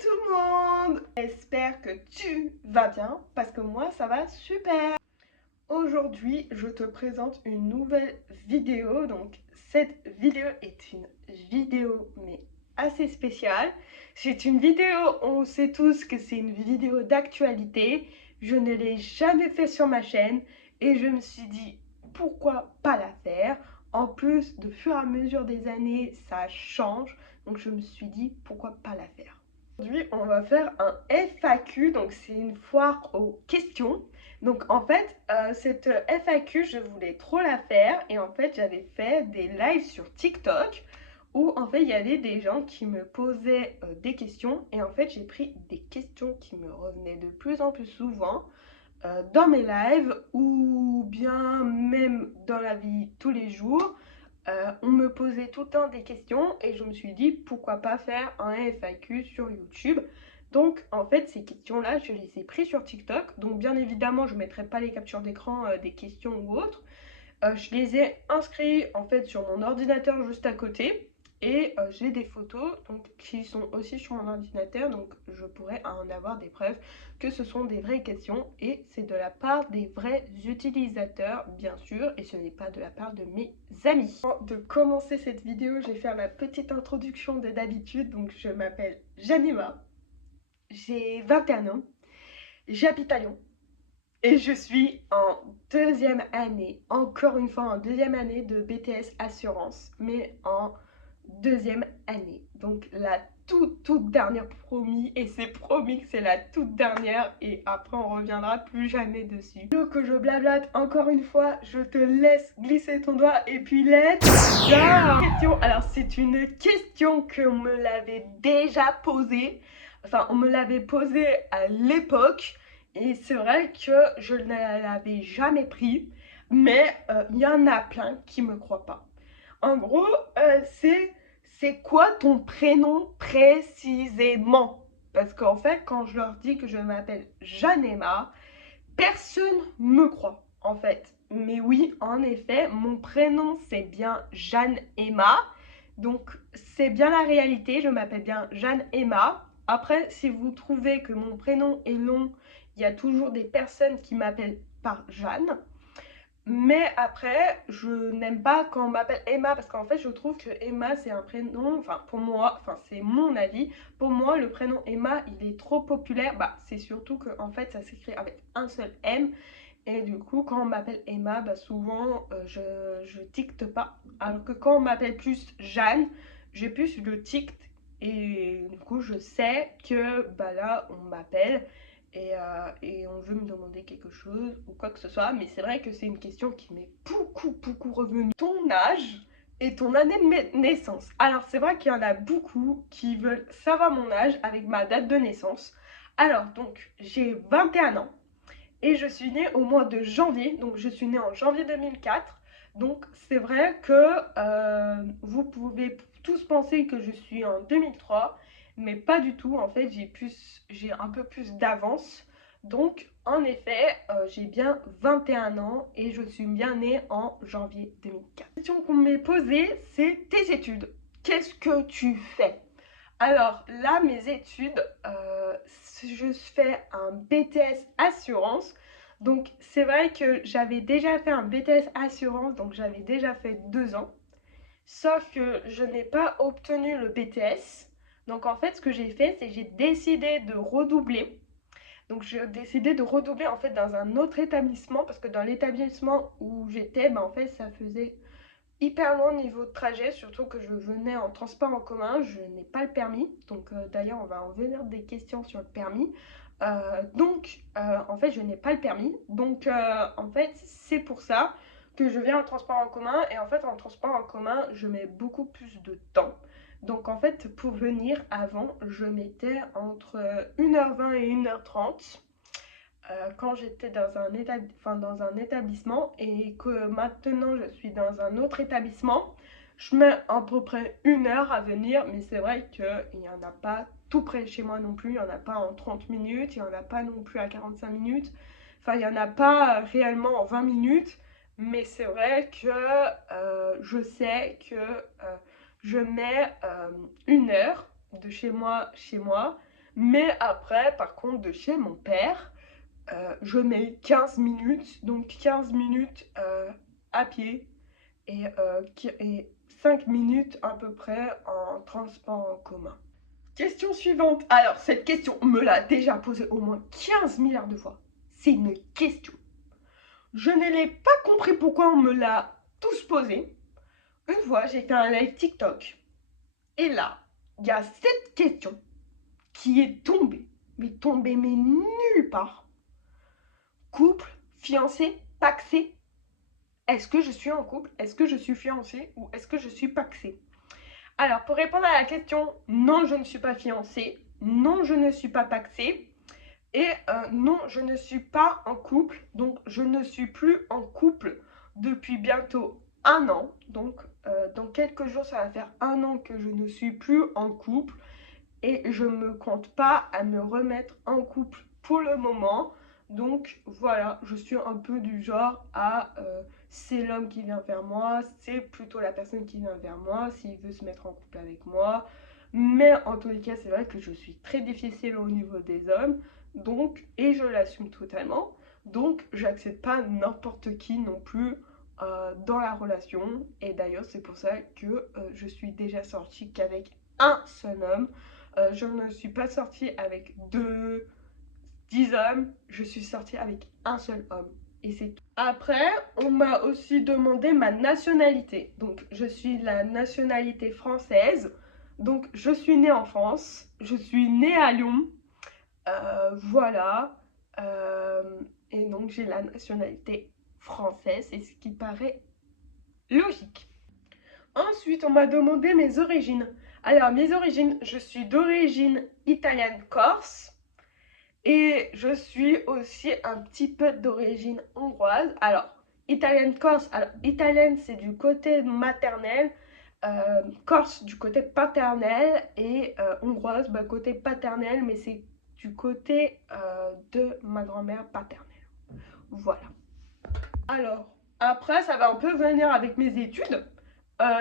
tout le monde! J'espère que tu vas bien parce que moi ça va super! Aujourd'hui je te présente une nouvelle vidéo. Donc cette vidéo est une vidéo mais assez spéciale. C'est une vidéo, on sait tous que c'est une vidéo d'actualité. Je ne l'ai jamais fait sur ma chaîne et je me suis dit pourquoi pas la faire. En plus, de fur et à mesure des années, ça change. Donc je me suis dit pourquoi pas la faire. Aujourd'hui, on va faire un FAQ. Donc c'est une foire aux questions. Donc en fait, cette FAQ, je voulais trop la faire. Et en fait, j'avais fait des lives sur TikTok où en fait, il y avait des gens qui me posaient des questions. Et en fait, j'ai pris des questions qui me revenaient de plus en plus souvent dans mes lives ou bien même dans la vie tous les jours. On me posait tout le temps des questions et je me suis dit pourquoi pas faire un FAQ sur YouTube. Donc en fait ces questions là je les ai prises sur TikTok. Donc bien évidemment je ne mettrai pas les captures d'écran des questions ou autres. Je les ai inscrits en fait sur mon ordinateur juste à côté. Et j'ai des photos donc, qui sont aussi sur mon ordinateur, donc je pourrais en avoir des preuves que ce sont des vraies questions et c'est de la part des vrais utilisateurs bien sûr, et ce n'est pas de la part de mes amis. Avant de commencer cette vidéo, je vais faire la petite introduction de d'habitude. Donc je m'appelle Janima, j'ai 21 ans, j'habite à Lyon. Et je suis en deuxième année, encore une fois en deuxième année de BTS Assurance, mais en deuxième année. Donc la toute dernière promis, et c'est promis que c'est la toute dernière, et après on reviendra plus jamais dessus. Donc que je blablate encore une fois, je te laisse glisser ton doigt et puis let's go. Alors c'est une question qu'on me l'avait déjà posée, enfin on me l'avait posée à l'époque. Et c'est vrai que je ne l'avais jamais pris, mais il y en a plein qui me croient pas. En gros, c'est quoi ton prénom précisément? Parce qu'en fait, quand je leur dis que je m'appelle Janema, personne me croit en fait. Mais oui, en effet, mon prénom c'est bien Jeanne Emma. Donc c'est bien la réalité, je m'appelle bien Jeanne Emma. Après, si vous trouvez que mon prénom est long, il y a toujours des personnes qui m'appellent par Jeanne. Mais après, je n'aime pas quand on m'appelle Emma parce qu'en fait, je trouve que Emma, c'est un prénom, enfin pour moi, enfin c'est mon avis, pour moi, le prénom Emma, il est trop populaire. Bah, c'est surtout que en fait, ça s'écrit avec un seul M. Et du coup, quand on m'appelle Emma, bah souvent, je ticte pas. Alors que quand on m'appelle plus Jeanne, j'ai plus le tic. Et du coup, je sais que bah là, on m'appelle et on veut me demander quelque chose ou quoi que ce soit. Mais c'est vrai que c'est une question qui m'est beaucoup revenue. Ton âge et ton année de naissance. Alors, c'est vrai qu'il y en a beaucoup qui veulent savoir mon âge avec ma date de naissance. Alors, donc, j'ai 21 ans. Et je suis née au mois de janvier, donc je suis née en janvier 2004. Donc c'est vrai que vous pouvez tous penser que je suis en 2003, mais pas du tout. En fait, j'ai un peu plus d'avance. Donc en effet, j'ai bien 21 ans et je suis bien née en janvier 2004. La question qu'on m'est posée, c'est tes études. Qu'est-ce que tu fais? Alors là, mes études, je fais un BTS Assurance. Donc c'est vrai que j'avais déjà fait un BTS Assurance, donc j'avais déjà fait 2 ans. Sauf que je n'ai pas obtenu le BTS. Donc en fait, ce que j'ai fait, c'est que j'ai décidé de redoubler. Donc j'ai décidé de redoubler en fait dans un autre établissement parce que dans l'établissement où j'étais, bah, en fait, ça faisait hyper long niveau de trajet, surtout que je venais en transport en commun, je n'ai pas le permis. Donc d'ailleurs on va en venir des questions sur le permis. En fait je n'ai pas le permis. Donc en fait c'est pour ça que je viens en transport en commun. Et en fait en transport en commun je mets beaucoup plus de temps. Donc en fait pour venir avant je mettais entre 1h20 et 1h30 quand j'étais dans un établissement, et que maintenant je suis dans un autre établissement, je mets à peu près 1 heure à venir. Mais c'est vrai qu'il n'y en a pas tout près de chez moi non plus, il n'y en a pas en 30 minutes, il n'y en a pas non plus à 45 minutes, enfin il n'y en a pas réellement en 20 minutes. Mais c'est vrai que je sais que je mets 1 heure de chez moi. Mais après, par contre, de chez mon père, je mets 15 minutes, donc 15 minutes à pied et 5 minutes à peu près en transport en commun. Question suivante. Alors, cette question, on me l'a déjà posée au moins 15 milliards de fois. C'est une question. Je ne l'ai pas compris pourquoi on me l'a tous posée. Une fois, j'ai fait un live TikTok. Et là, il y a cette question qui est tombée. Mais tombée, mais nulle part. Couple, fiancé, pacsé. Est-ce que je suis en couple? Est-ce que je suis fiancée? Ou est-ce que je suis pacsée? Alors, pour répondre à la question, non, je ne suis pas fiancée. Non, je ne suis pas pacsée. Et non, je ne suis pas en couple. Donc, je ne suis plus en couple depuis bientôt 1 an. Donc, dans quelques jours, ça va faire 1 an que je ne suis plus en couple. Et je ne me compte pas à me remettre en couple pour le moment. Donc voilà, je suis un peu du genre à c'est l'homme qui vient vers moi, c'est plutôt la personne qui vient vers moi s'il veut se mettre en couple avec moi. Mais en tous les cas, c'est vrai que je suis très difficile au niveau des hommes, donc, et je l'assume totalement. Donc j'accepte pas n'importe qui non plus dans la relation. Et d'ailleurs, c'est pour ça que je suis déjà sortie qu'avec un seul homme. Je ne suis pas sortie avec 10 hommes, je suis sortie avec un seul homme. Et c'est tout. Après, on m'a aussi demandé ma nationalité. Donc, je suis la nationalité française. Donc, je suis née en France. Je suis née à Lyon. Voilà. Et donc, j'ai la nationalité française. C'est ce qui paraît logique. Ensuite, on m'a demandé mes origines. Alors, mes origines, je suis d'origine italienne corse et je suis aussi un petit peu d'origine hongroise. Alors, italienne corse, alors italienne c'est du côté maternel, corse du côté paternel et hongroise bah, côté paternel, mais c'est du côté de ma grand-mère paternelle. Voilà. Alors, après, ça va un peu venir avec mes études.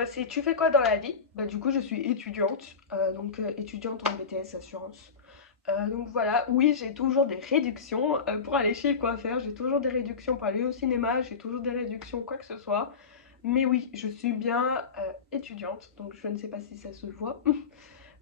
C'est tu fais quoi dans la vie? Bah, du coup, je suis étudiante, étudiante en BTS Assurance. Donc voilà, oui, j'ai toujours des réductions pour aller chez le coiffeur, j'ai toujours des réductions pour aller au cinéma, j'ai toujours des réductions quoi que ce soit. Mais oui, je suis bien étudiante, donc je ne sais pas si ça se voit.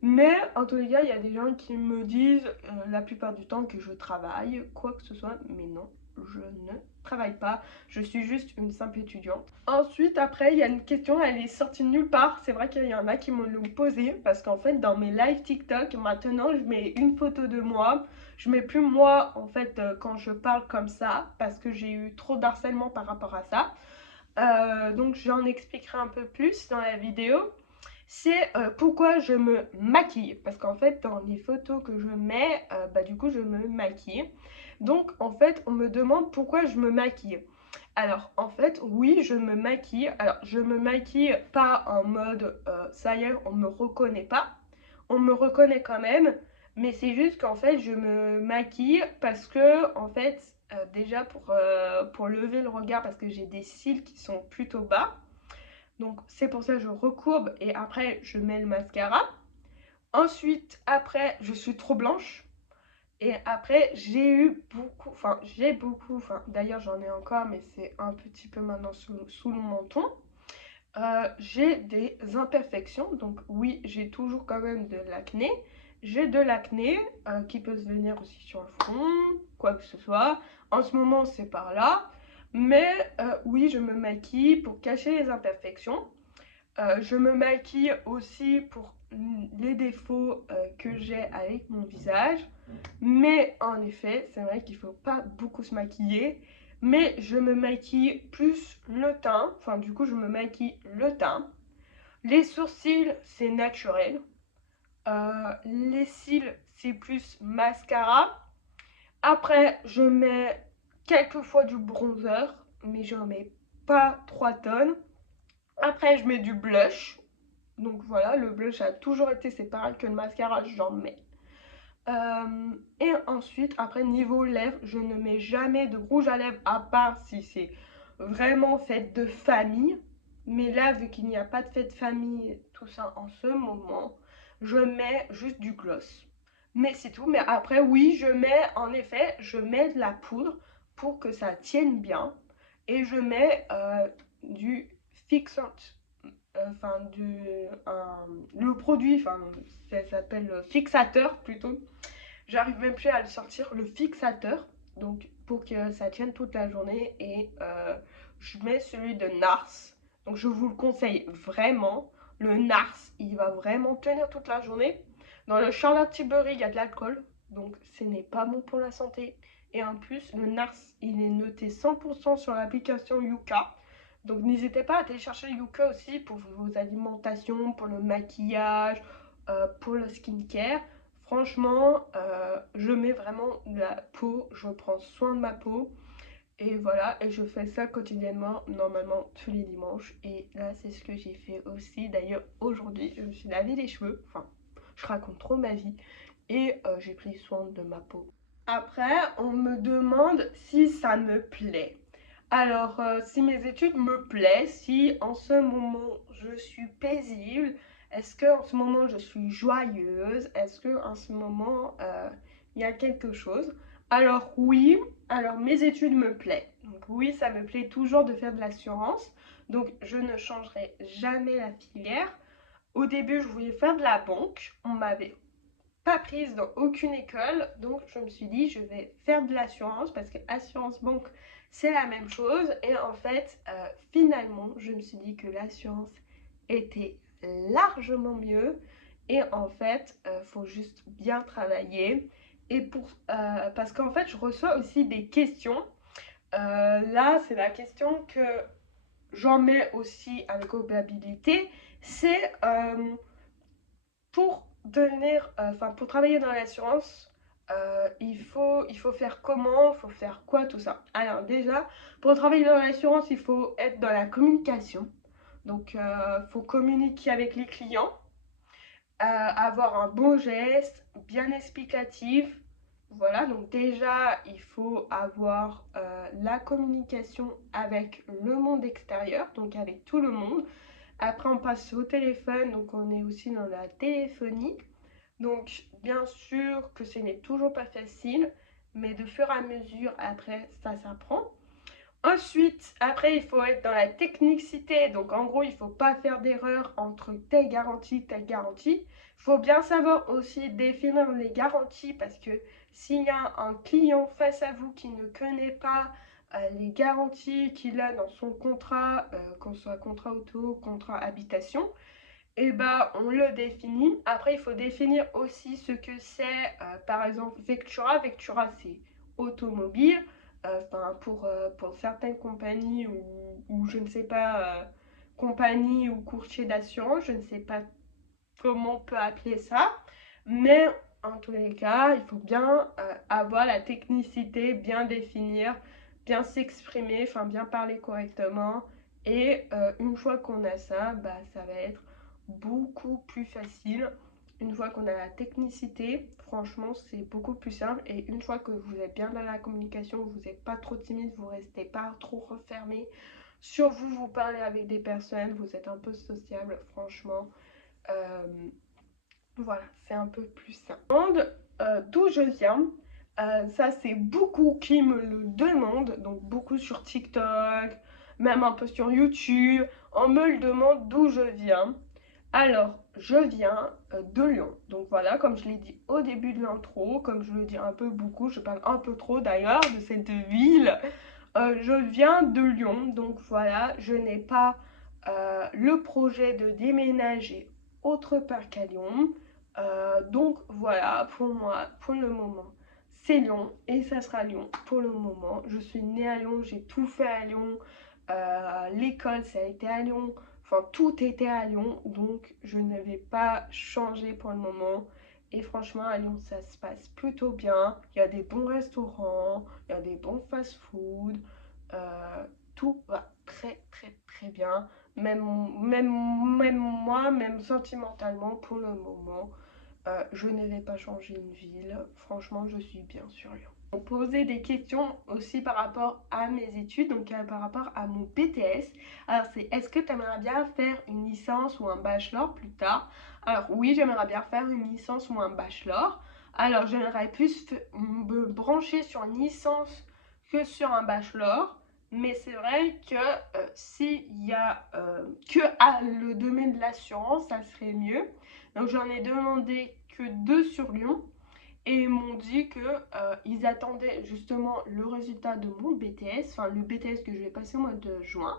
Mais en tous les cas, il y a des gens qui me disent la plupart du temps que je travaille, quoi que ce soit, mais non, je ne travaille pas, je suis juste une simple étudiante. Ensuite, après, il y a une question, elle est sortie de nulle part. C'est vrai qu'il y en a qui me l'ont posée parce qu'en fait, dans mes live TikTok, maintenant, je mets une photo de moi. Je mets plus moi, en fait, quand je parle comme ça parce que j'ai eu trop d'harcèlement par rapport à ça. Donc, j'en expliquerai un peu plus dans la vidéo. C'est pourquoi je me maquille. Parce qu'en fait, dans les photos que je mets, bah, du coup, je me maquille. Donc, en fait, on me demande pourquoi je me maquille. Alors, en fait, oui, je me maquille. Alors, je me maquille pas en mode ça y est, on me reconnaît pas. On me reconnaît quand même. Mais c'est juste qu'en fait, je me maquille parce que, en fait, déjà pour lever le regard, parce que j'ai des cils qui sont plutôt bas. Donc c'est pour ça que je recourbe et après je mets le mascara. Ensuite, après, je suis trop blanche. Et après, d'ailleurs j'en ai encore, mais c'est un petit peu maintenant sous le menton. J'ai des imperfections, donc oui, j'ai toujours quand même de l'acné. J'ai de l'acné qui peut se venir aussi sur le front, quoi que ce soit. En ce moment, c'est par là. Mais oui, je me maquille pour cacher les imperfections. Je me maquille aussi pour les défauts que j'ai avec mon visage. Mais en effet, c'est vrai qu'il ne faut pas beaucoup se maquiller. Mais je me maquille plus le teint. Enfin, du coup, je me maquille le teint. Les sourcils, c'est naturel. Les cils, c'est plus mascara. Après, je mets quelquefois du bronzer. Mais je n'en mets pas 3 tonnes. Après, je mets du blush. Donc voilà, le blush a toujours été, c'est pareil que le mascara, j'en mets. Et ensuite, après, niveau lèvres, je ne mets jamais de rouge à lèvres, à part si c'est vraiment fête de famille. Mais là, vu qu'il n'y a pas de fête de famille, tout ça en ce moment, je mets juste du gloss. Mais c'est tout. Mais après, oui, en effet, je mets de la poudre pour que ça tienne bien. Et je mets du fixant, enfin le produit, enfin ça s'appelle fixateur plutôt. J'arrive même plus à le sortir, le fixateur. Donc pour que ça tienne toute la journée. Et je mets celui de Nars. Donc je vous le conseille vraiment. Le Nars, il va vraiment tenir toute la journée. Dans le Charlotte Tilbury, il y a de l'alcool. Donc ce n'est pas bon pour la santé. Et en plus, le Nars, il est noté 100% sur l'application Yuka. Donc n'hésitez pas à télécharger Yuka aussi pour vos alimentations, pour le maquillage, pour le skincare. Franchement, je mets vraiment de la peau, je prends soin de ma peau. Et voilà, et je fais ça quotidiennement, normalement tous les dimanches. Et là, c'est ce que j'ai fait aussi. D'ailleurs, aujourd'hui, je me suis lavé les cheveux. Enfin, je raconte trop ma vie. Et j'ai pris soin de ma peau. Après, on me demande si ça me plaît. Alors, si mes études me plaisent, si en ce moment je suis paisible, est-ce que en ce moment je suis joyeuse, est-ce que en ce moment il y a quelque chose? Alors oui, alors mes études me plaisent. Donc oui, ça me plaît toujours de faire de l'assurance. Donc je ne changerai jamais la filière. Au début, je voulais faire de la banque. On m'avait pas prise dans aucune école, donc je me suis dit je vais faire de l'assurance parce que assurance banque c'est la même chose. Et en fait finalement je me suis dit que l'assurance était largement mieux. Et en fait faut juste bien travailler. Et parce qu'en fait je reçois aussi des questions. Là c'est la question que j'en mets aussi avec comptabilité, c'est pour pour travailler dans l'assurance, il faut faire comment, il faut faire quoi, tout ça. Alors déjà, pour travailler dans l'assurance, il faut être dans la communication. Donc, il faut communiquer avec les clients, avoir un bon geste, bien explicatif. Voilà, donc déjà, il faut avoir la communication avec le monde extérieur, donc avec tout le monde. Après, on passe au téléphone, donc on est aussi dans la téléphonie. Donc, bien sûr que ce n'est toujours pas facile, mais de fur et à mesure, après, ça s'apprend. Ensuite, après, il faut être dans la technicité. Donc, en gros, il ne faut pas faire d'erreur entre telle garantie, telle garantie. Il faut bien savoir aussi définir les garanties parce que s'il y a un client face à vous qui ne connaît pas les garanties qu'il a dans son contrat, qu'on soit contrat auto, contrat habitation, et bah on le définit. Après, il faut définir aussi ce que c'est, par exemple, Vectura. Vectura, c'est automobile. Pour certaines compagnies ou je ne sais pas, compagnie ou courtier d'assurance, je ne sais pas comment on peut appeler ça. Mais en tous les cas, il faut bien avoir la technicité, bien définir, bien s'exprimer, enfin bien parler correctement. Et une fois qu'on a ça, bah, ça va être beaucoup plus facile. Une fois qu'on a la technicité, franchement, c'est beaucoup plus simple. Et une fois que vous êtes bien dans la communication, vous n'êtes pas trop timide, vous restez pas trop refermé sur vous, vous parlez avec des personnes, vous êtes un peu sociable, franchement. euh, voilà, c'est un peu plus simple. D'où je viens, ça c'est beaucoup qui me le demandent, donc beaucoup sur TikTok, même un peu sur YouTube, on me le demande d'où je viens. Alors, je viens de Lyon. Donc voilà, comme je l'ai dit au début de l'intro, comme je le dis un peu beaucoup, je parle un peu trop d'ailleurs de cette ville. Je viens de Lyon, donc voilà, je n'ai pas le projet de déménager autre part qu'à Lyon. Donc voilà, pour moi, pour le moment, c'est Lyon et ça sera Lyon pour le moment. Je suis née à Lyon, j'ai tout fait à Lyon. L'école, ça a été à Lyon. Enfin, tout était à Lyon, donc je ne vais pas changer pour le moment. Et franchement, à Lyon, ça se passe plutôt bien. Il y a des bons restaurants, il y a des bons fast-food. Tout va très très très bien. Même moi, même sentimentalement pour le moment, je ne vais pas changer une ville. Franchement, je suis bien sur Lyon. On posait des questions aussi par rapport à mes études, donc par rapport à mon BTS. Alors c'est, est-ce que tu aimerais bien faire une licence ou un bachelor plus tard? Alors oui, j'aimerais bien faire une licence ou un bachelor. Alors j'aimerais plus me brancher sur une licence que sur un bachelor. Mais c'est vrai que s'il y a que le domaine de l'assurance, ça serait mieux. Donc j'en ai demandé que 2 sur Lyon. Et ils m'ont dit que ils attendaient justement le résultat de mon BTS, enfin le BTS que je vais passer au mois de juin.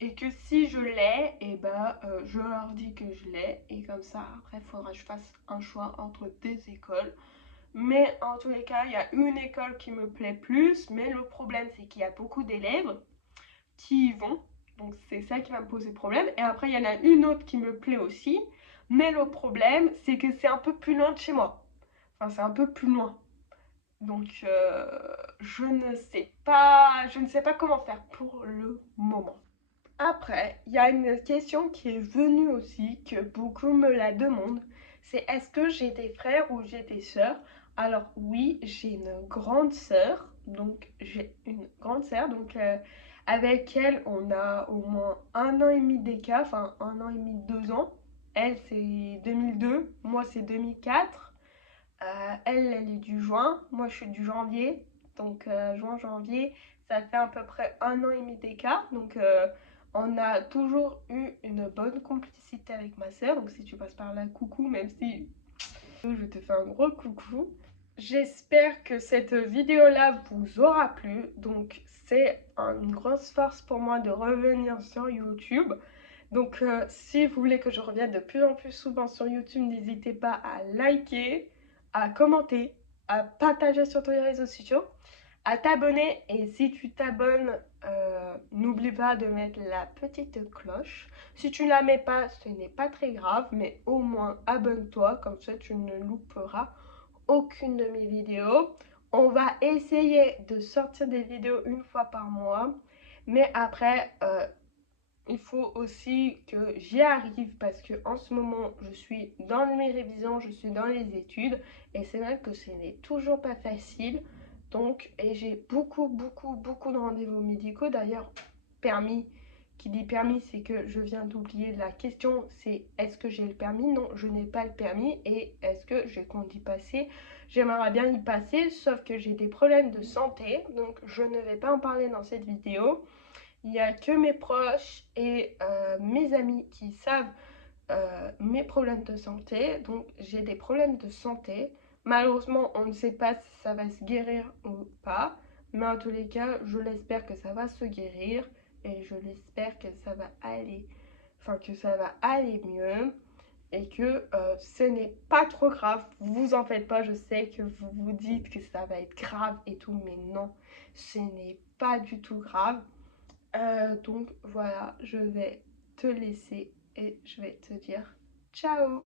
Et que si je l'ai, et ben je leur dis que je l'ai. Et comme ça, après, il faudra que je fasse un choix entre des écoles. Mais en tous les cas, il y a une école qui me plaît plus. Mais le problème, c'est qu'il y a beaucoup d'élèves qui y vont. Donc c'est ça qui va me poser problème. Et après, il y en a une autre qui me plaît aussi. Mais le problème, c'est que c'est un peu plus loin de chez moi. Enfin, c'est un peu plus loin. Donc je ne sais pas comment faire pour le moment. Après, il y a une question qui est venue aussi, que beaucoup me la demandent, c'est est-ce que j'ai des frères ou j'ai des sœurs? Alors oui, j'ai une grande sœur, avec elle on a au moins 1 an et demi d'écart, enfin 1 an et demi, 2 ans. Elle c'est 2002, moi c'est 2004. Elle est du juin, moi je suis du janvier, donc juin-janvier, ça fait à peu près 1 an et demi d'écart. Donc on a toujours eu une bonne complicité avec ma soeur. Donc si tu passes par là, coucou, même si je te fais un gros coucou. J'espère que cette vidéo-là vous aura plu. Donc c'est une grosse force pour moi de revenir sur YouTube. Donc si vous voulez que je revienne de plus en plus souvent sur YouTube, n'hésitez pas à liker, à commenter, à partager sur tous les réseaux sociaux, à t'abonner. Et si tu t'abonnes, n'oublie pas de mettre la petite cloche. Si tu ne la mets pas, ce n'est pas très grave, mais au moins abonne-toi, comme ça tu ne louperas aucune de mes vidéos. On va essayer de sortir des vidéos une fois par mois, mais après il faut aussi que j'y arrive parce que en ce moment je suis dans mes révisions, je suis dans les études et c'est vrai que ce n'est toujours pas facile. Donc, et j'ai beaucoup de rendez-vous médicaux. D'ailleurs, permis, qui dit permis, c'est que je viens d'oublier la question, c'est est-ce que j'ai le permis? Non, je n'ai pas le permis. Et est-ce que j'ai compte y passer? J'aimerais bien y passer, sauf que j'ai des problèmes de santé, donc je ne vais pas en parler dans cette vidéo. Il n'y a que mes proches et mes amis qui savent mes problèmes de santé. Donc j'ai des problèmes de santé. Malheureusement, on ne sait pas si ça va se guérir ou pas. Mais en tous les cas, je l'espère que ça va se guérir. Et je l'espère que ça va aller, enfin que ça va aller mieux. Et que ce n'est pas trop grave. Vous en faites pas, je sais que vous vous dites que ça va être grave et tout. Mais non, ce n'est pas du tout grave. Donc voilà, je vais te laisser et je vais te dire ciao.